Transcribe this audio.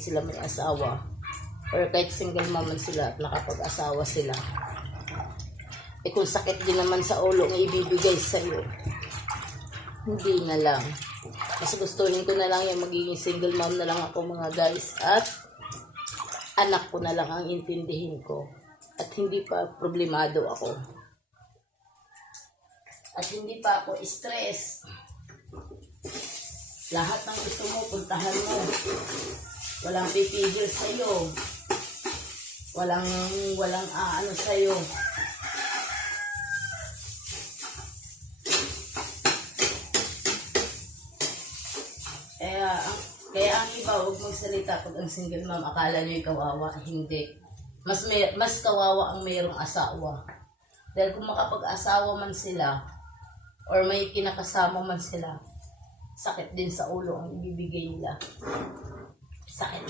sila may asawa or kahit single mom man sila at nakapag-asawa sila, kung sakit din naman sa ulo ng ibibigay sa'yo, hindi na lang. Mas gustuhin ko na lang yung magiging single mom na lang ako mga guys, at anak ko na lang ang intindihin ko at hindi pa problemado ako at hindi pa ako stress. Lahat ng gusto mo, puntahan mo. Walang pipigil sa'yo. Walang ano sa'yo. Kaya ang iba, huwag magsalita pag ang single mom, akala nyo kawawa. Hindi. Mas kawawa ang mayroong asawa. Dahil kung makapag-asawa man sila, or may kinakasama man sila, sakit din sa ulo ang ibibigay nila. Sakit.